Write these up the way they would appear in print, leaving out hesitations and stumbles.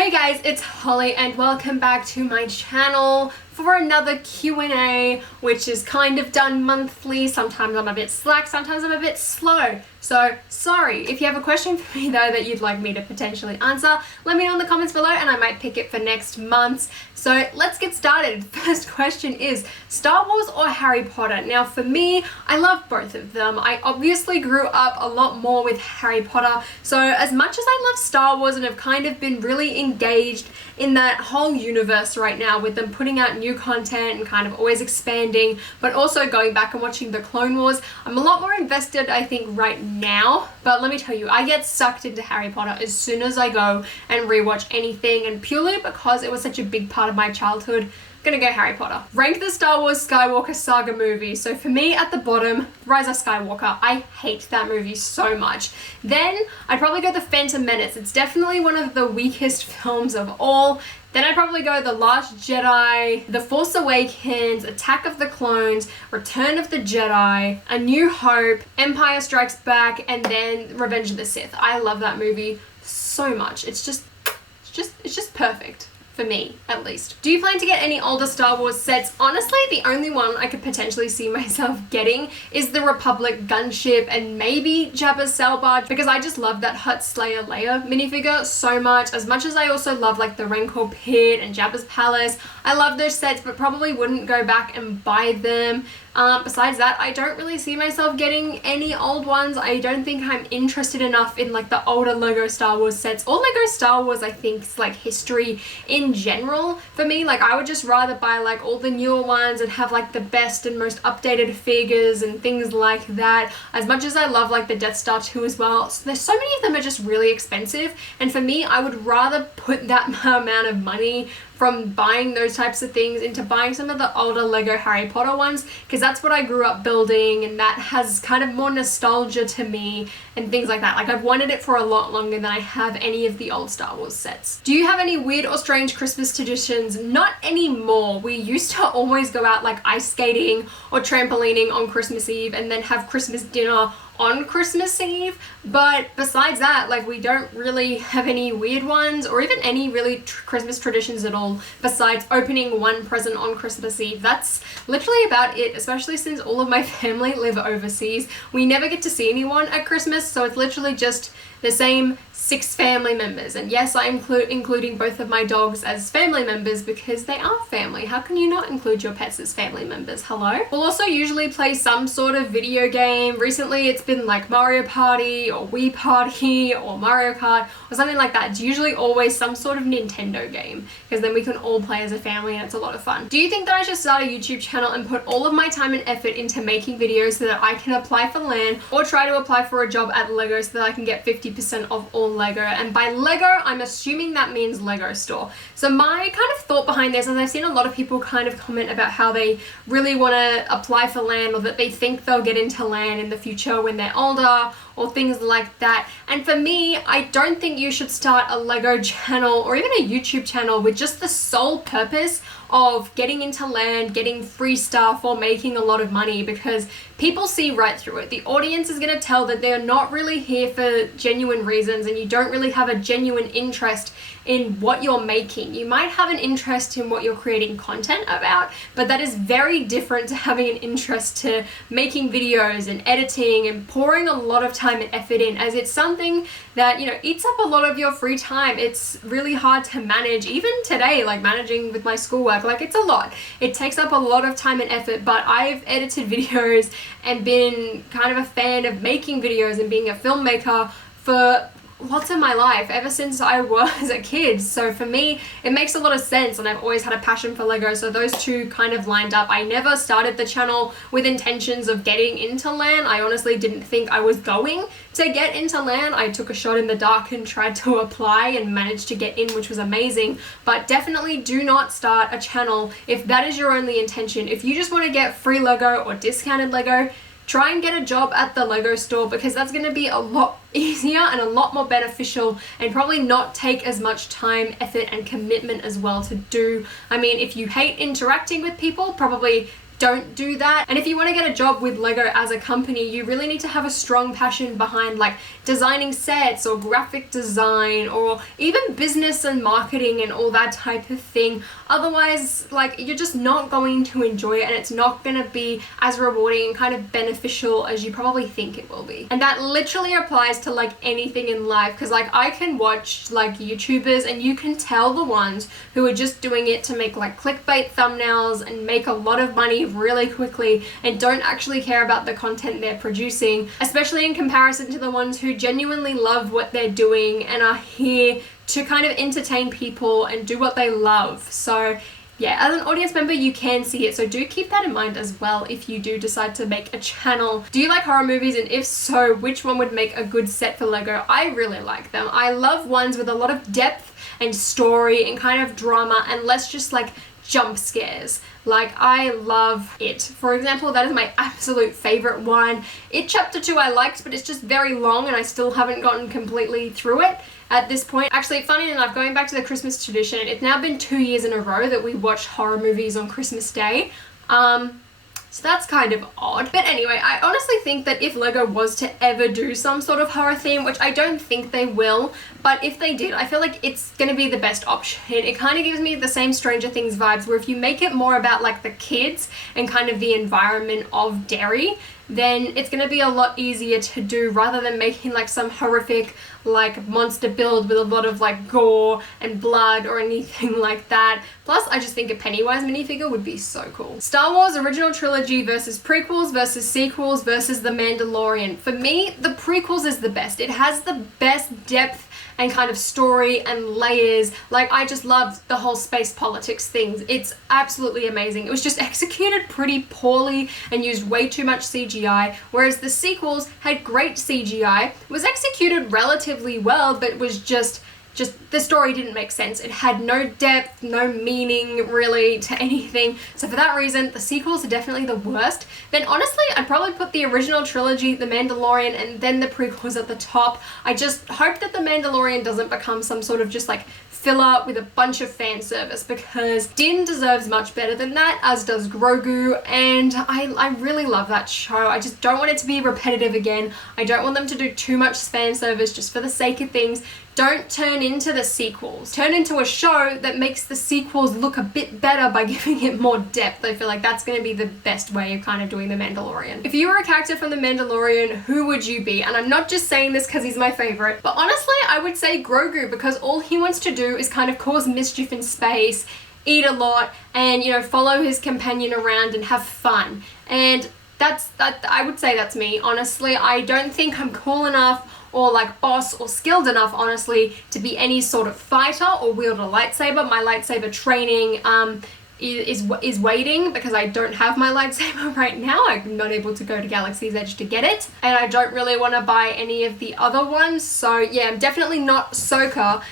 Hey guys, it's Holly and welcome back to my channel for another Q&A, which is kind of done monthly. Sometimes I'm a bit slack, sometimes I'm a bit slow. So sorry. If you have a question for me though that you'd like me to potentially answer, let me know in the comments below and I might pick it for next month. So let's get started. First question is Star Wars or Harry Potter? Now for me, I love both of them. I obviously grew up a lot more with Harry Potter. So as much as I love Star Wars and have kind of been really engaged in that whole universe right now with them putting out new content and kind of always expanding, but also going back and watching the Clone Wars, I'm a lot more invested I think right now. But let me tell you, I get sucked into Harry Potter as soon as I go and rewatch anything, and purely because it was such a big part of my childhood, gonna go Harry Potter. Rank the Star Wars Skywalker Saga movie. So for me at the bottom, Rise of Skywalker. I hate that movie so much. Then I'd probably go The Phantom Menace. It's definitely one of the weakest films of all. Then I'd probably go The Last Jedi, The Force Awakens, Attack of the Clones, Return of the Jedi, A New Hope, Empire Strikes Back, and then Revenge of the Sith. I love that movie so much. It's just perfect. For me, at least. Do you plan to get any older Star Wars sets? Honestly, the only one I could potentially see myself getting is the Republic gunship and maybe Jabba's sail barge, because I just love that Hutt Slayer Leia minifigure so much. As much as I also love like the Rancor pit and Jabba's palace, I love those sets but probably wouldn't go back and buy them. Besides that, I don't really see myself getting any old ones. I don't think I'm interested enough in like the older Lego Star Wars sets or Lego Star Wars. I think it's like history in general for me. Like I would just rather buy like all the newer ones and have like the best and most updated figures and things like that. As much as I love like the Death Star 2 as well, so there's so many of them are just really expensive, and for me I would rather put that amount of money from buying those types of things into buying some of the older Lego Harry Potter ones, because that's what I grew up building and that has kind of more nostalgia to me and things like that. Like I've wanted it for a lot longer than I have any of the old Star Wars sets. Do you have any weird or strange Christmas traditions? Not anymore. We used to always go out like ice skating or trampolining on Christmas Eve and then have Christmas dinner on Christmas Eve, but besides that, like we don't really have any weird ones or even any really Christmas traditions at all besides opening one present on Christmas Eve. That's literally about it, especially since all of my family live overseas. We never get to see anyone at Christmas, so it's literally just the same 6 family members. And yes, I including both of my dogs as family members because they are family. How can you not include your pets as family members? Hello? We'll also usually play some sort of video game. Recently it's been like Mario Party or Wii Party or Mario Kart or something like that. It's usually always some sort of Nintendo game because then we can all play as a family and it's a lot of fun. Do you think that I should start a YouTube channel and put all of my time and effort into making videos so that I can apply for LAN or try to apply for a job at Lego so that I can get 50% of all Lego? And by Lego, I'm assuming that means Lego store. So my kind of thought behind this is I've seen a lot of people kind of comment about how they really want to apply for LAN or that they think they'll get into LAN in the future when they're older or things like that. And for me, I don't think you should start a Lego channel or even a YouTube channel with just the sole purpose of getting into LAN, getting free stuff or making a lot of money, because people see right through it. The audience is going to tell that they're not really here for genuine reasons and you don't really have a genuine interest in what you're making. You might have an interest in what you're creating content about, but that is very different to having an interest to making videos and editing and pouring a lot of time and effort in, as it's something that, you know, eats up a lot of your free time. It's really hard to manage. Even today, like managing with my schoolwork, like it's a lot. It takes up a lot of time and effort, but I've edited videos and been kind of a fan of making videos and being a filmmaker for lots of my life, ever since I was a kid. So for me, it makes a lot of sense, and I've always had a passion for Lego, so those two kind of lined up. I never started the channel with intentions of getting into LAN. I honestly didn't think I was going to get into LAN. I took a shot in the dark and tried to apply and managed to get in, which was amazing. But definitely do not start a channel if that is your only intention. If you just want to get free Lego or discounted Lego, try and get a job at the Lego store, because that's going to be a lot easier and a lot more beneficial and probably not take as much time, effort and commitment as well to do. I mean, if you hate interacting with people, probably don't do that. And if you want to get a job with Lego as a company, you really need to have a strong passion behind like designing sets or graphic design or even business and marketing and all that type of thing. Otherwise, like, you're just not going to enjoy it, and it's not going to be as rewarding and kind of beneficial as you probably think it will be. And that literally applies to like anything in life, because like I can watch like YouTubers and you can tell the ones who are just doing it to make like clickbait thumbnails and make a lot of money really quickly and don't actually care about the content they're producing, especially in comparison to the ones who genuinely love what they're doing and are here to kind of entertain people and do what they love. So yeah, as an audience member, you can see it. So do keep that in mind as well if you do decide to make a channel. Do you like horror movies? And if so, which one would make a good set for Lego? I really like them. I love ones with a lot of depth and story and kind of drama and less just like jump scares. Like, I love It. For example, that is my absolute favorite one. It Chapter 2 I liked, but it's just very long and I still haven't gotten completely through it at this point. Actually, funny enough, going back to the Christmas tradition, it's now been 2 years in a row that we watch horror movies on Christmas Day. So that's kind of odd. But anyway, I honestly think that if Lego was to ever do some sort of horror theme, which I don't think they will, but if they did, I feel like it's gonna be the best option. It kind of gives me the same Stranger Things vibes, where if you make it more about like the kids and kind of the environment of Derry, then it's going to be a lot easier to do rather than making like some horrific like monster build with a lot of like gore and blood or anything like that. Plus, I just think a Pennywise minifigure would be so cool. Star Wars original trilogy versus prequels versus sequels versus The Mandalorian. For me, the prequels is the best. It has the best depth and kind of story and layers. Like, I just love the whole space politics things. It's absolutely amazing. It was just executed pretty poorly and used way too much CGI, whereas the sequels had great CGI, it was executed relatively well, but was just the story didn't make sense. It had no depth, no meaning really to anything. So for that reason, the sequels are definitely the worst. Then honestly, I'd probably put the original trilogy, The Mandalorian, and then the prequels at the top. I just hope that The Mandalorian doesn't become some sort of just like filler with a bunch of fan service, because Din deserves much better than that, as does Grogu, and I really love that show. I just don't want it to be repetitive again. I don't want them to do too much fan service just for the sake of things. Don't turn into the sequels. Turn into a show that makes the sequels look a bit better by giving it more depth. I feel like that's going to be the best way of kind of doing The Mandalorian. If you were a character from The Mandalorian, who would you be? And I'm not just saying this because he's my favorite, but honestly, I would say Grogu, because all he wants to do is kind of cause mischief in space, eat a lot, and, you know, follow his companion around and have fun. And that I would say that's me. Honestly, I don't think I'm cool enough or like boss or skilled enough, honestly, to be any sort of fighter or wield a lightsaber. My lightsaber training is waiting because I don't have my lightsaber right now. I'm not able to go to Galaxy's Edge to get it, and I don't really want to buy any of the other ones. So yeah, I'm definitely not Ahsoka,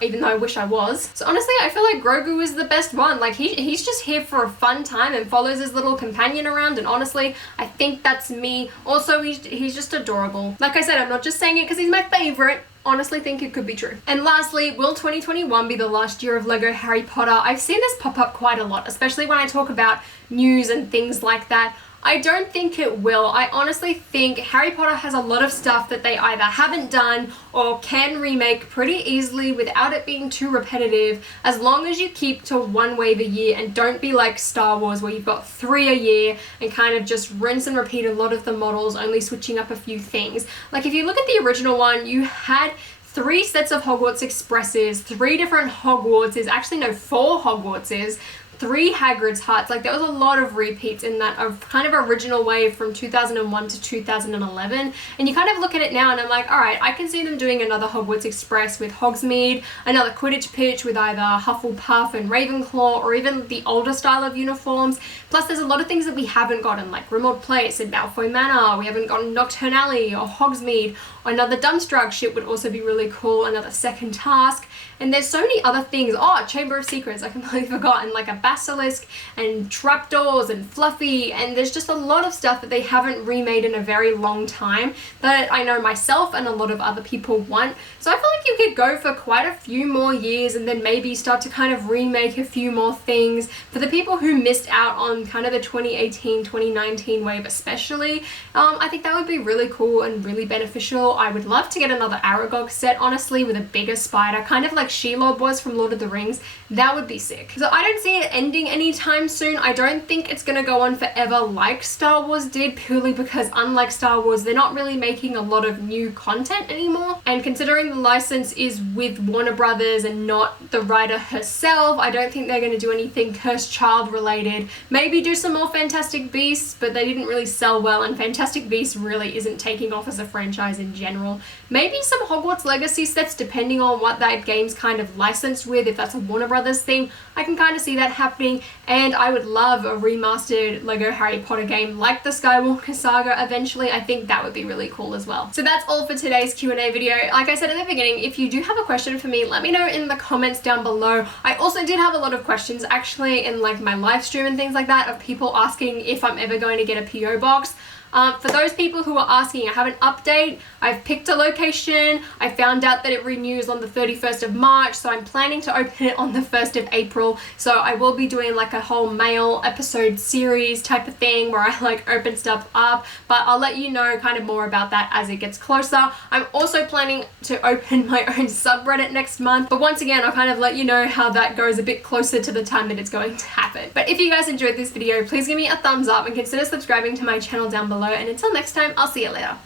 even though I wish I was. So honestly, I feel like Grogu is the best one. Like, he's just here for a fun time and follows his little companion around, and honestly, I think that's me. Also, he's just adorable. Like I said, I'm not just saying it because he's my favorite. Honestly think it could be true. And lastly, will 2021 be the last year of Lego Harry Potter? I've seen this pop up quite a lot, especially when I talk about news and things like that. I don't think it will. I honestly think Harry Potter has a lot of stuff that they either haven't done or can remake pretty easily without it being too repetitive, as long as you keep to one wave a year and don't be like Star Wars where you've got 3 a year and kind of just rinse and repeat a lot of the models, only switching up a few things. Like, if you look at the original one, you had 3 sets of Hogwarts Expresses, 3 different Hogwartses, actually no, 4 Hogwartses, 3 Hagrid's huts. Like, there was a lot of repeats in that of kind of original wave from 2001 to 2011, and you kind of look at it now and I'm like, all right, I can see them doing another Hogwarts Express with Hogsmeade, another Quidditch pitch with either Hufflepuff and Ravenclaw, or even the older style of uniforms. Plus, there's a lot of things that we haven't gotten, like Grimmauld Place and Malfoy Manor. We haven't gotten Nocturne Alley or Hogsmeade. Another Dumpstrug ship would also be really cool, another Second Task. And there's so many other things. Oh, Chamber of Secrets, I completely forgot. And like a basilisk and trapdoors and Fluffy. And there's just a lot of stuff that they haven't remade in a very long time that I know myself and a lot of other people want. So I feel like you could go for quite a few more years and then maybe start to kind of remake a few more things. For the people who missed out on kind of the 2018, 2019 wave especially, I think that would be really cool and really beneficial. I would love to get another Aragog set, honestly, with a bigger spider, kind of like Shelob was from Lord of the Rings. That would be sick. So I don't see it ending anytime soon. I don't think it's going to go on forever like Star Wars did, purely because unlike Star Wars, they're not really making a lot of new content anymore. And considering the license is with Warner Brothers and not the writer herself, I don't think they're going to do anything Cursed Child related. Maybe do some more Fantastic Beasts, but they didn't really sell well, and Fantastic Beasts really isn't taking off as a franchise in general. Maybe some Hogwarts Legacy sets, depending on what that game's kind of licensed with. If that's a Warner Brothers theme, I can kind of see that happening. And I would love a remastered Lego Harry Potter game like the Skywalker Saga eventually. I think that would be really cool as well. So that's all for today's Q&A video. Like I said in the beginning, if you do have a question for me, let me know in the comments down below. I also did have a lot of questions actually in like my live stream and things like that, of people asking if I'm ever going to get a PO box. For those people who are asking, I have an update. I've picked a location. I found out that it renews on the 31st of March, so I'm planning to open it on the 1st of April. So I will be doing like a whole mail episode series type of thing where I like open stuff up, but I'll let you know kind of more about that as it gets closer. I'm also planning to open my own subreddit next month, but once again, I'll kind of let you know how that goes a bit closer to the time that it's going to happen. But if you guys enjoyed this video, please give me a thumbs up and consider subscribing to my channel down below. And until next time, I'll see you later.